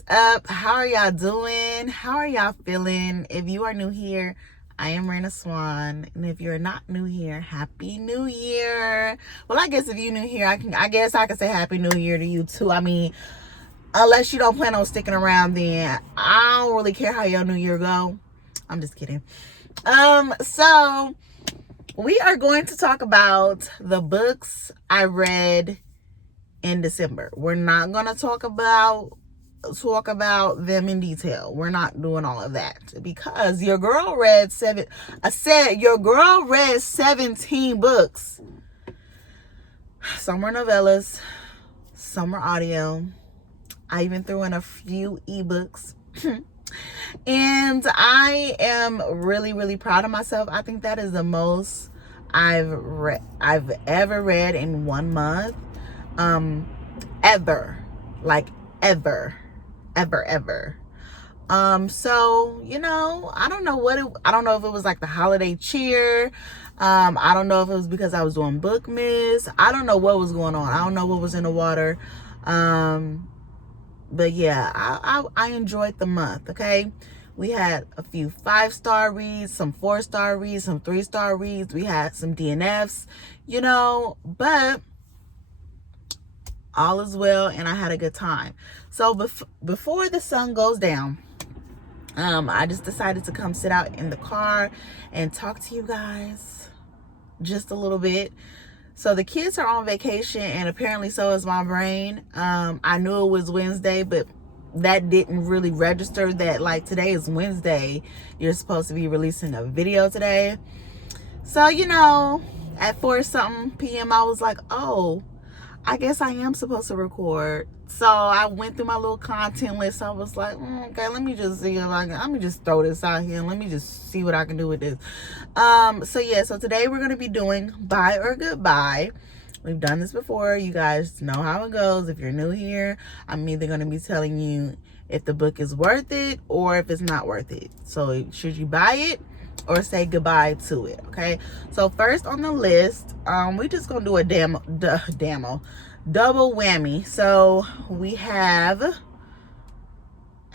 What's up? How are y'all doing? How are y'all feeling? If you are new here, I am Raina Swan, and if you're not new here, Happy New Year. Well, I guess if you're new here, I guess I can say Happy New Year to you too. I mean, unless you don't plan on sticking around, then I don't really care how your New Year go. I'm just kidding. So we are going to talk about the books I read in December. We're not gonna talk about them in detail. We're not doing all of that because your girl read 17 books. Some were novellas, some were audio. I even threw in a few ebooks. And I am really, really proud of myself. I think that is the most I've ever read in 1 month. Ever. Like ever. So, I don't know if it was like the holiday cheer. I don't know if it was because I was doing book miss. I don't know what was going on. I don't know what was in the water. But yeah, I enjoyed the month. Okay. We had a few 5-star reads, some 4-star reads, some 3-star reads. We had some DNFs, but all is well, and I had a good time. So before the sun goes down, I just decided to come sit out in the car and talk to you guys just a little bit. So the kids are on vacation, and apparently so is my brain. I knew it was Wednesday, but that didn't really register that like today is Wednesday. You're supposed to be releasing a video today. So, at 4-something p.m. I was like, oh, I guess I am supposed to record. So I went through my little content list. I was like, okay, let me just see if let me just throw this out here and let me just see what I can do with this. So today we're going to be doing Buy or Goodbye. We've done this before. You guys know how it goes. If you're new here, I'm either going to be telling you if the book is worth it or if it's not worth it. So should you buy it or say goodbye to it? Okay. So first on the list, we just gonna do a double whammy. So we have,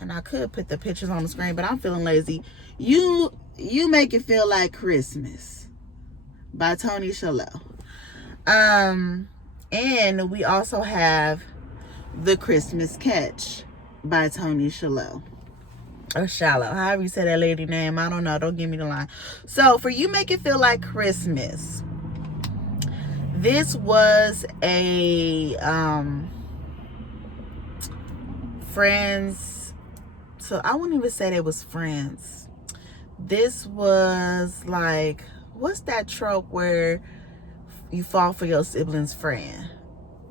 and I could put the pictures on the screen, but I'm feeling lazy. You Make It Feel Like Christmas by Toni Shalhoub. And we also have The Christmas Catch by Toni Shalhoub. Or Shallow, however you say that lady name, I don't know, don't give me the line. So for You Make It Feel Like Christmas, this was a friends, so I wouldn't even say they was friends. This was like, what's that trope where you fall for your sibling's friend?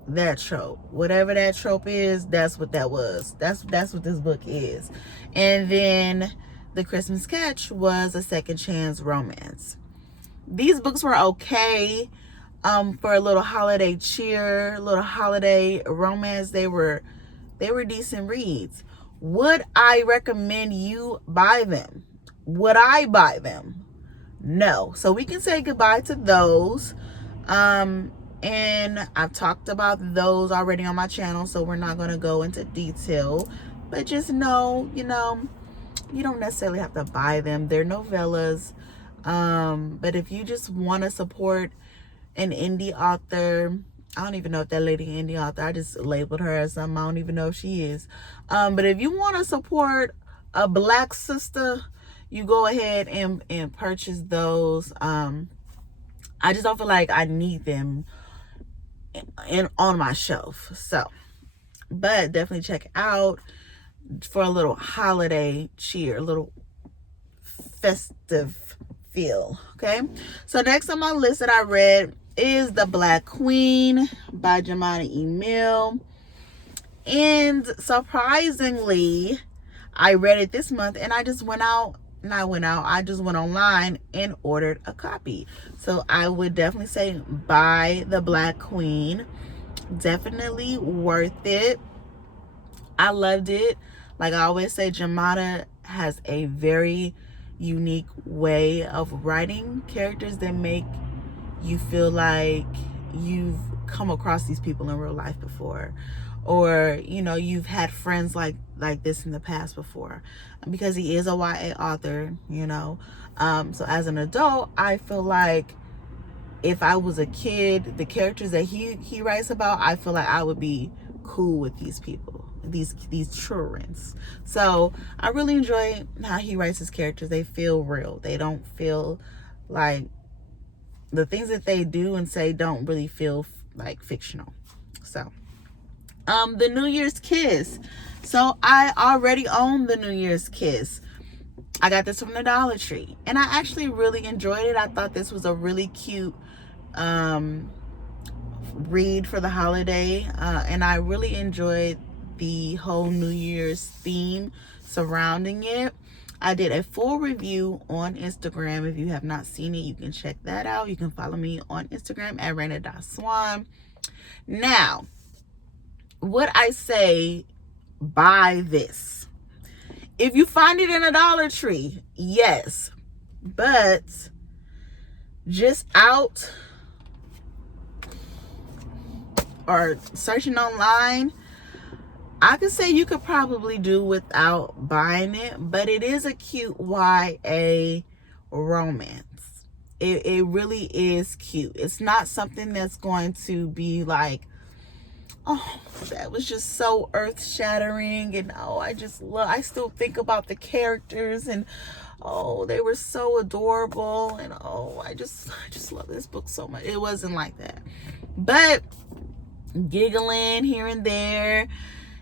That trope, whatever that trope is, that's what that was. That's what this book is. And then The Christmas Catch was a second chance romance. These books were okay for a little holiday cheer, a little holiday romance. They were decent reads. Would I recommend you buy them? Would I buy them? No. So we can say goodbye to those. And I've talked about those already on my channel, so we're not going to go into detail. But just know, you don't necessarily have to buy them. They're novellas. But if you just want to support an indie author, I don't even know if that lady indie author, I just labeled her as something. I don't even know if she is. But if you want to support a Black sister, you go ahead and purchase those. I just don't feel like I need them on my shelf. So, but definitely check out for a little holiday cheer, a little festive feel. Okay. So next on my list that I read is The Black Queen by Jemima Emil. And surprisingly, I read it this month, and I just went online and ordered a copy. So I would definitely say buy The Black Queen. Definitely worth it. I loved it. Like I always say, Jemima has a very unique way of writing characters that make you feel like you've come across these people in real life before, or you know, you've had friends like this in the past before, because he is a YA author, you know. So as an adult, I feel like if I was a kid, the characters that he writes about, I feel like I would be cool with these people, these childrens. So I really enjoy how he writes his characters. They feel real. They don't feel like, the things that they do and say don't really feel like fictional. So the New Year's Kiss. So I already own the New Year's Kiss. I got this from the Dollar Tree, and I actually really enjoyed it. I thought this was a really cute read for the holiday, and I really enjoyed the whole New Year's theme surrounding it. I did a full review on Instagram. If you have not seen it, you can check that out. You can follow me on Instagram at Raina.Swan. Now, would I say buy this? If you find it in a Dollar Tree, yes. But just out or searching online, I could say you could probably do without buying it, but it is a cute YA romance. It really is cute. It's not something that's going to be like, oh, that was just so earth-shattering, and oh, I still think about the characters, and oh, they were so adorable, and oh, I just love this book so much. It wasn't like that, but giggling here and there,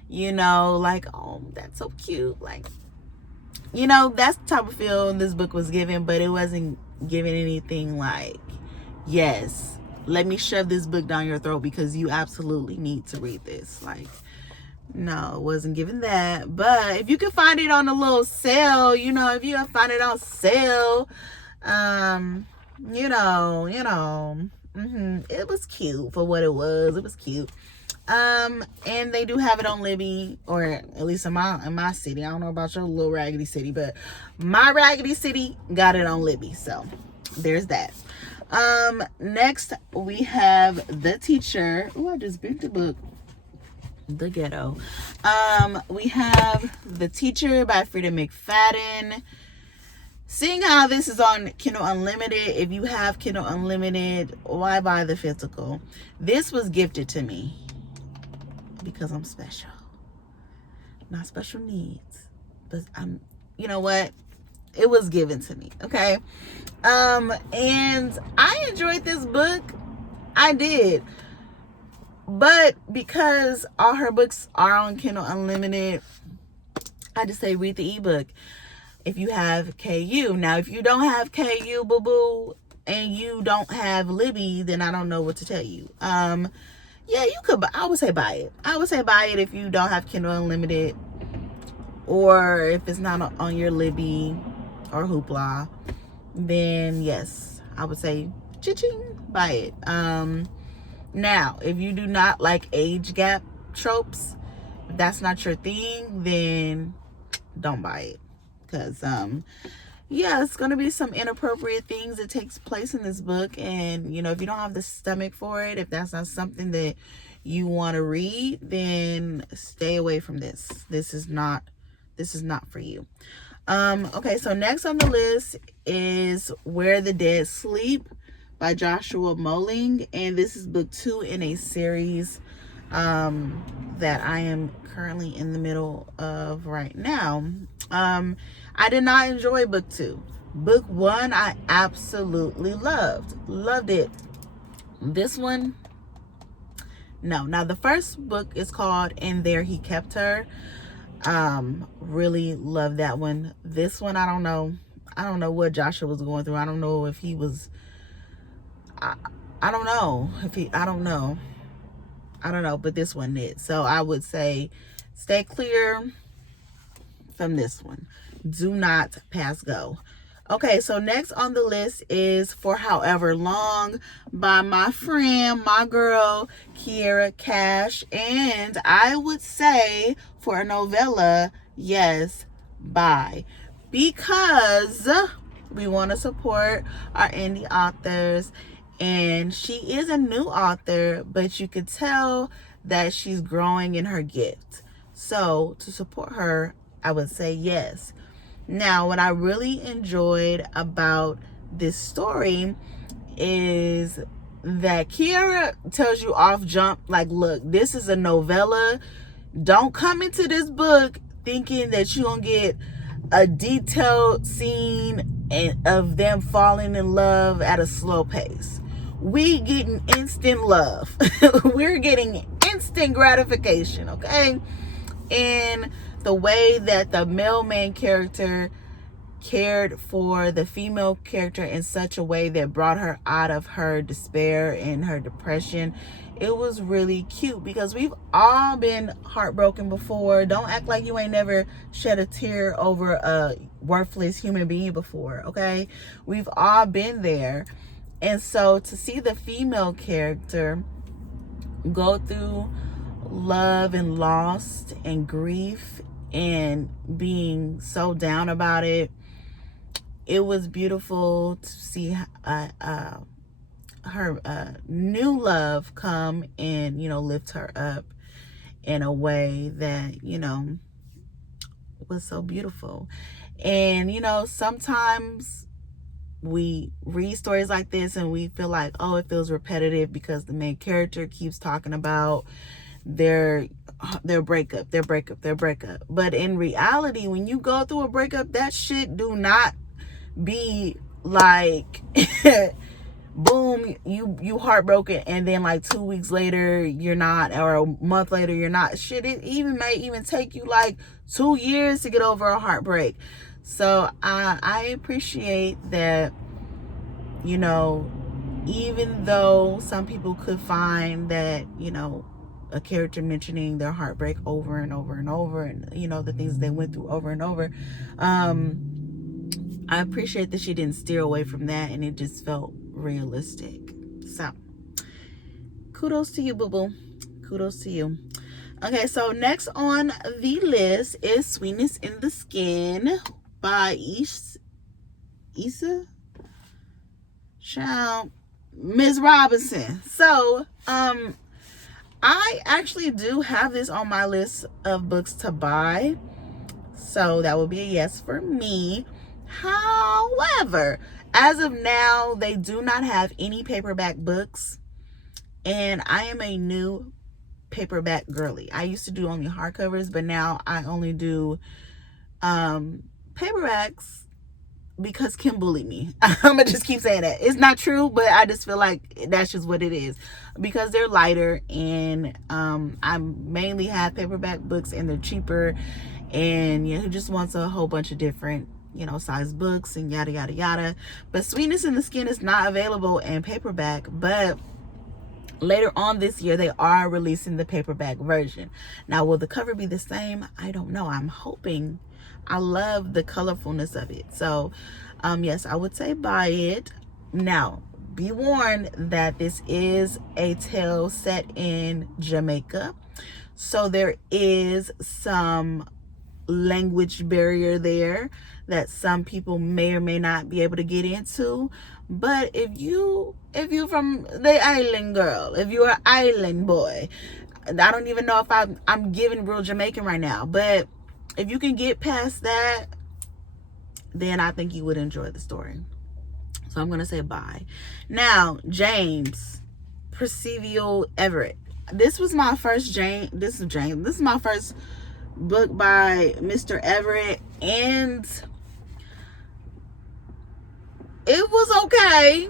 you know, like, oh, that's so cute, like, you know, that's the type of feel this book was giving. But it wasn't giving anything like, yes, let me shove this book down your throat because you absolutely need to read this. Like, no, it wasn't giving that. But if you can find it on a little sale, you know, if you can find it on sale, it was cute for what it was. It was cute. And they do have it on Libby, or at least in my city. I don't know about your little raggedy city, but my raggedy city got it on Libby. So there's that. Next we have The Teacher. Oh, I just bent the book. The Ghetto. We have The Teacher by Frida McFadden. Seeing how this is on Kindle Unlimited, if you have Kindle Unlimited, why buy the physical? This was gifted to me because I'm special. Not special needs, but you know what? It was given to me, okay? And I enjoyed this book. I did. But because all her books are on Kindle Unlimited, I just say read the ebook if you have KU. Now, if you don't have KU, boo-boo, and you don't have Libby, then I don't know what to tell you. Yeah, you could, I would say buy it. I would say buy it if you don't have Kindle Unlimited, or if it's not on your Libby or Hoopla, then yes, I would say cha-ching, buy it. Now, if you do not like age gap tropes, if that's not your thing, then don't buy it. Because, yeah, it's going to be some inappropriate things that takes place in this book. And, you know, if you don't have the stomach for it, if that's not something that you want to read, then stay away from this. This is not for you. Okay, so next on the list is Where the Dead Sleep by Joshua Moling. And this is book 2 in a series that I am currently in the middle of right now. I did not enjoy book 2. Book 1, I absolutely loved it. This one, no. Now, the first book is called And There He Kept Her. Really love that one. This one, I don't know what Joshua was going through. I don't know if he was, I don't know, but this one did. So I would say stay clear from this one. Do not pass go. Okay, so next on the list is For However Long by my friend, my girl, Kiera Cash. And I would say for a novella, yes, buy. Because we want to support our indie authors. And she is a new author, but you could tell that she's growing in her gift. So to support her, I would say yes. Now, what I really enjoyed about this story is that Kiara tells you off jump, like, look, this is a novella. Don't come into this book thinking that you're gonna get a detailed scene of them falling in love at a slow pace. We getting instant love. We're getting instant gratification, okay? And the way that the male main character cared for the female character in such a way that brought her out of her despair and her depression, it was really cute, because we've all been heartbroken before. Don't act like you ain't never shed a tear over a worthless human being before, okay? We've all been there. And so to see the female character go through love and loss and grief and being so down about it, it was beautiful to see her new love come and, you know, lift her up in a way that, you know, was so beautiful. And, you know, sometimes we read stories like this and we feel like, oh, it feels repetitive because the main character keeps talking about their breakup. But in reality, when you go through a breakup, that shit do not be like boom, you heartbroken and then like 2 weeks later you're not, or a month later you're not. Shit, it may even take you like 2 years to get over a heartbreak. So I appreciate that, you know, even though some people could find that, you know, a character mentioning their heartbreak over and over and over, and, you know, the things they went through over and over, I appreciate that she didn't steer away from that, and it just felt realistic. So kudos to you, boo-boo. Kudos to you. Okay, so next on the list is Sweetness in the Skin by Issa Child, Ms. Robinson. So I actually do have this on my list of books to buy, so that would be a yes for me. However, as of now, they do not have any paperback books, and I am a new paperback girly. I used to do only hardcovers, but now I only do paperbacks because Kim bullied me. I'm gonna just keep saying that. It's not true, but I just feel like that's just what it is, because they're lighter, and I mainly have paperback books, and they're cheaper, and you know, who just wants a whole bunch of different, you know, size books and yada yada yada. But Sweetness in the Skin is not available in paperback, but later on this year they are releasing the paperback version. Now, will the cover be the same? I don't know. I'm hoping. I love the colorfulness of it. So yes, I would say buy it. Now, be warned that this is a tale set in Jamaica, so there is some language barrier there that some people may or may not be able to get into. But if you from the island, girl, if you're an island boy, I don't even know if I'm giving real Jamaican right now, but if you can get past that, then I think you would enjoy the story. So I'm gonna say bye. Now, James Percival Everett. This was my first This is my first book by Mr. Everett, and it was okay.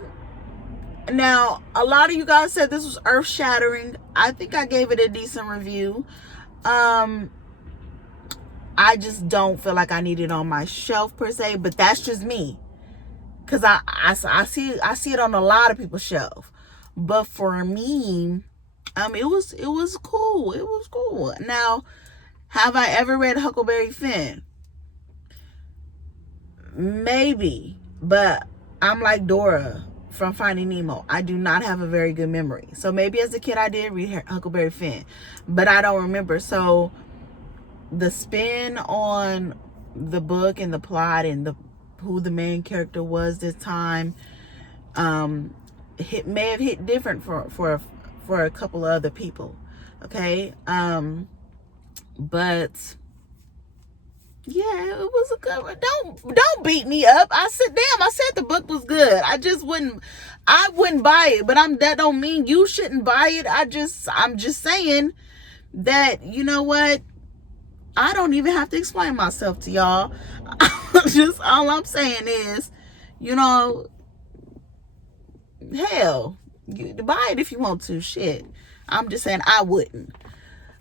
Now, a lot of you guys said this was earth-shattering. I think I gave it a decent review. I just don't feel like I need it on my shelf per se, but that's just me, because I see it on a lot of people's shelf. But for me, it was cool. It was cool. Now, have I ever read Huckleberry Finn? Maybe, but I'm like Dora from Finding Nemo. I do not have a very good memory. So maybe as a kid I did read Huckleberry Finn, but I don't remember. So the spin on the book and the plot and who the main character was this time may have hit different for a couple of other people. Okay. But yeah, it was a good one. Don't beat me up. I said the book was good. I wouldn't buy it, but that don't mean you shouldn't buy it. I'm just saying that, you know what? I don't even have to explain myself to y'all. Just all I'm saying is, you know, hell, you buy it if you want to. Shit. I'm just saying I wouldn't.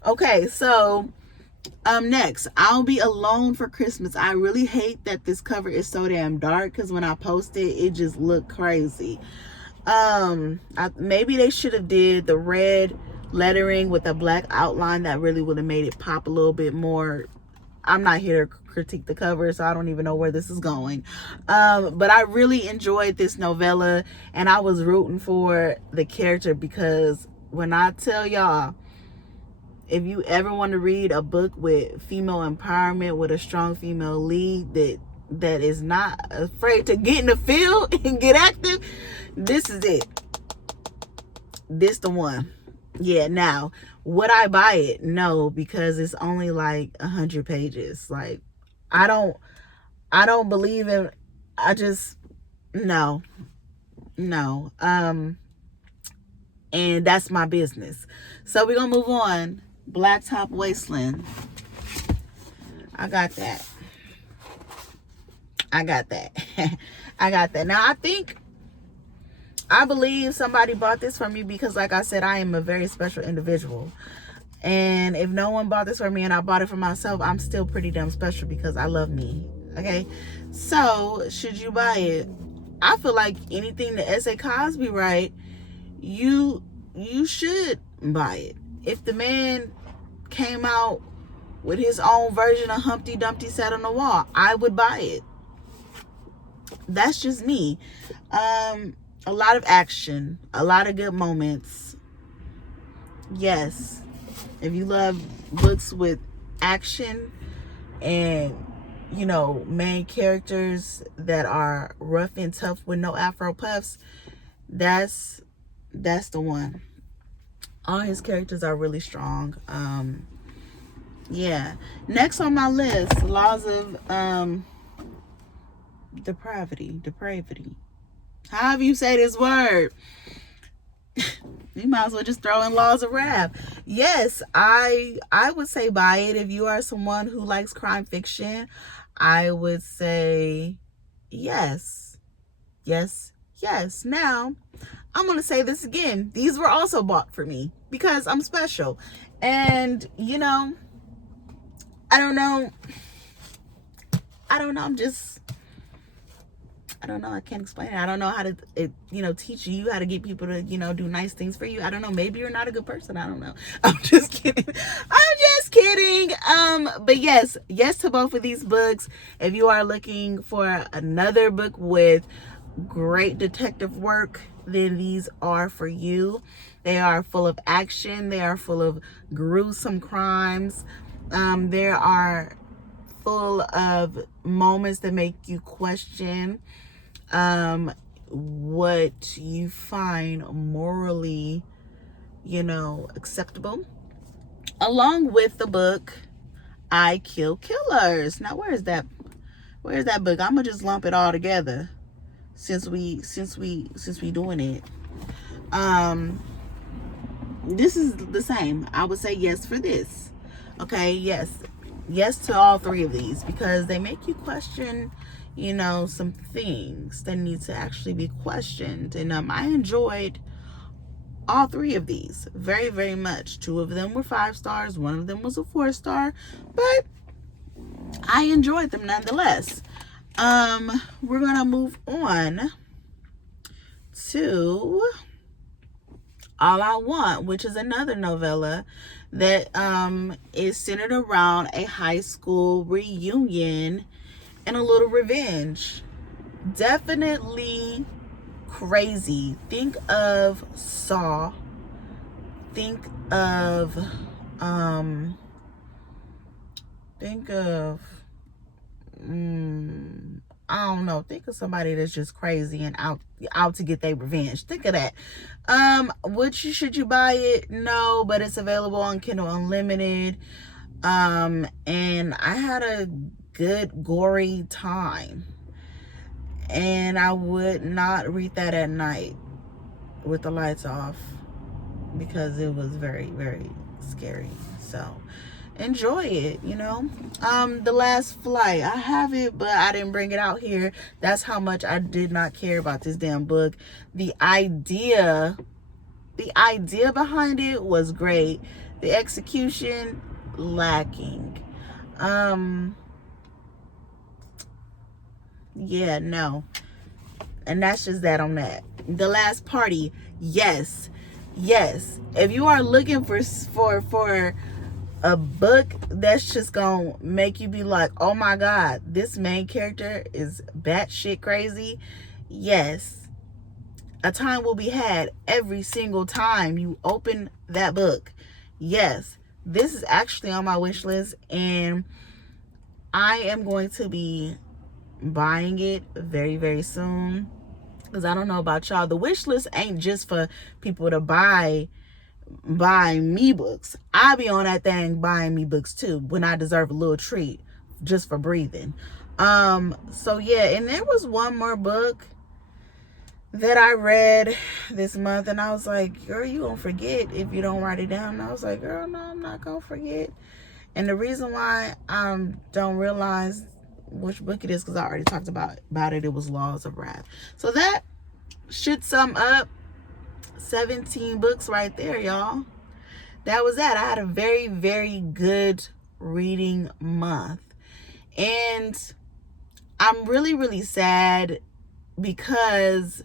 Okay, so next, I'll Be Alone for Christmas. I really hate that this cover is so damn dark, because when I posted it just looked crazy. Maybe they should have did the red lettering with a black outline. That really would have made it pop a little bit more. I'm not here to critique the cover, so I don't even know where this is going. But I really enjoyed this novella, and I was rooting for the character, because when I tell y'all, if you ever want to read a book with female empowerment, with a strong female lead that is not afraid to get in the field and get active, this is it. This the one. Yeah. Now, would I buy it? No, because it's only like 100 pages. Like, I don't believe in. No. And that's my business. So we're gonna move on. Blacktop Wasteland. I got that. I got that. Now, I believe somebody bought this for me, because like I said, I am a very special individual. And if no one bought this for me and I bought it for myself, I'm still pretty damn special, because I love me. Okay? So, should you buy it? I feel like anything that S.A. Cosby write, you should buy it. If the man came out with his own version of Humpty Dumpty sat on the wall, I would buy it. That's just me. A lot of action, a lot of good moments. Yes. If you love books with action and, you know, main characters that are rough and tough with no afro puffs, that's the one. All his characters are really strong. Yeah. Next on my list, Laws of Depravity. However you say this word. You might as well just throw in Laws of Wrath. Yes, I would say buy it. If you are someone who likes crime fiction, I would say yes. Now, I'm going to say this again. These were also bought for me, because I'm special. And, you know, I don't know. I can't explain it. I don't know how to, teach you how to get people to, do nice things for you. I don't know. Maybe you're not a good person. I don't know. I'm just kidding. But yes to both of these books. If you are looking for another book with great detective work, then these are for you. They are full of action. They are full of gruesome crimes. They are full of moments that make you question what you find morally, acceptable. Along with the book I Kill Killers. Now, where's that book? I'm gonna just lump it all together since we doing it. This is the same. I would say yes for this. Okay, yes to all three of these, because they make you question, some things that need to actually be questioned. And I enjoyed all three of these very, very much. 2 of them were 5 stars. 1 of them was a 4-star, but I enjoyed them nonetheless. We're gonna move on to All I Want, which is another novella that is centered around a high school reunion and a little revenge. Definitely crazy. Think of Saw. Think of I don't know, think of somebody that's just crazy and out to get their revenge. Think of that. Should you buy it? No, but it's available on Kindle Unlimited. And I had a good gory time, and I would not read that at night with the lights off, because it was very, very scary. So enjoy it, you know. The Last Flight, I have it, but I didn't bring it out here. That's how much I did not care about this damn book. The idea behind it was great. The execution, lacking. Yeah, no. And that's just that on that. The Last Party, yes. If you are looking for a book that's just gonna make you be like, oh my god, this main character is batshit crazy, yes, a time will be had every single time you open that book. Yes, this is actually on my wish list, and I am going to be buying it very, very soon. Because I don't know about y'all, the wish list ain't just for people to buy me books. I be on that thing buying me books too, when I deserve a little treat just for breathing. So yeah, and there was one more book that I read this month, and I was like, girl, you gonna forget if you don't write it down. And I was like, girl, no, I'm not gonna forget. And the reason why I don't realize which book it is, because I already talked about it. It was Laws of Wrath. So that should sum up 17 books right there, y'all. That was that. I had a very, very good reading month, and I'm really, really sad because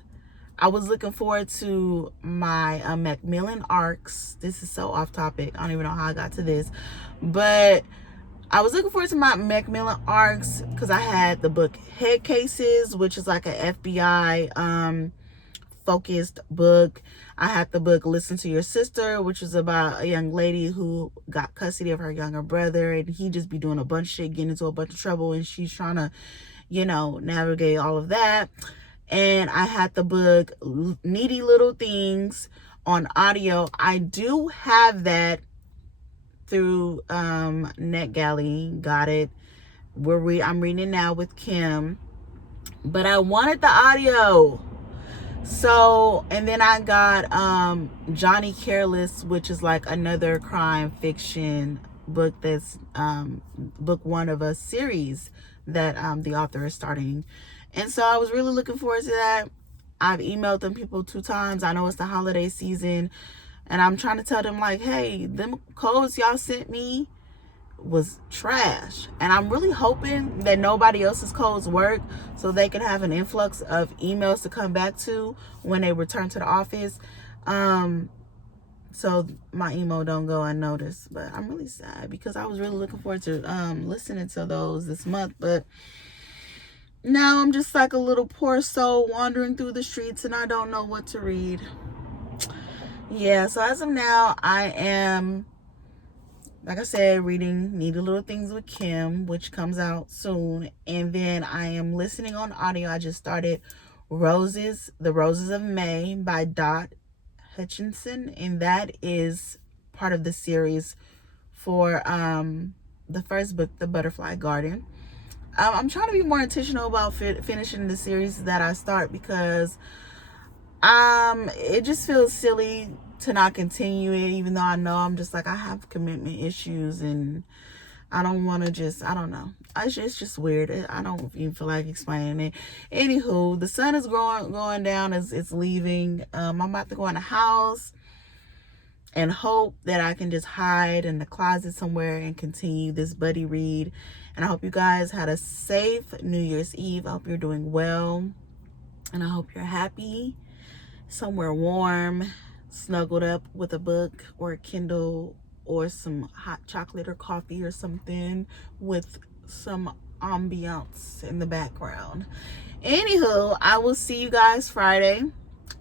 I was looking forward to my Macmillan arcs. This is so off topic. I don't even know how I got to this, but I was looking forward to my Macmillan arcs because I had the book Head Cases, which is like an FBI focused book. I had the book Listen to Your Sister, which is about a young lady who got custody of her younger brother, and he just be doing a bunch of shit, getting into a bunch of trouble, and she's trying to, you know, navigate all of that. And I had the book Needy Little Things on audio. I do have that through NetGalley. Got it. I'm reading it now with Kim, but I wanted the audio. So, and then I got Johnny Careless, which is like another crime fiction book that's book one of a series that the author is starting. And so I was really looking forward to that. I've emailed them people 2 times. I know it's the holiday season, and I'm trying to tell them, like, hey, them codes y'all sent me was trash, and I'm really hoping that nobody else's codes work, so they can have an influx of emails to come back to when they return to the office, so my email don't go unnoticed. But I'm really sad because I was really looking forward to listening to those this month, but now I'm just like a little poor soul wandering through the streets, and I don't know what to read. Yeah, so as of now, I am, like I said, reading Needy Little Things with Kim, which comes out soon. And then I am listening on audio. I just started The Roses of May by Dot Hutchinson. And that is part of the series for the first book, The Butterfly Garden. I'm trying to be more intentional about finishing the series that I start, because it just feels silly to not continue it, even though I know I'm just like, I have commitment issues, and I don't want to just, I don't know. It's just weird. I don't even feel like explaining it. Anywho, the sun is going down as it's leaving. I'm about to go in the house and hope that I can just hide in the closet somewhere and continue this buddy read. And I hope you guys had a safe New Year's Eve. I hope you're doing well, and I hope you're happy, somewhere warm, snuggled up with a book or a Kindle or some hot chocolate or coffee or something with some ambiance in the background. Anywho, I will see you guys Friday,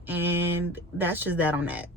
and that's just that on that.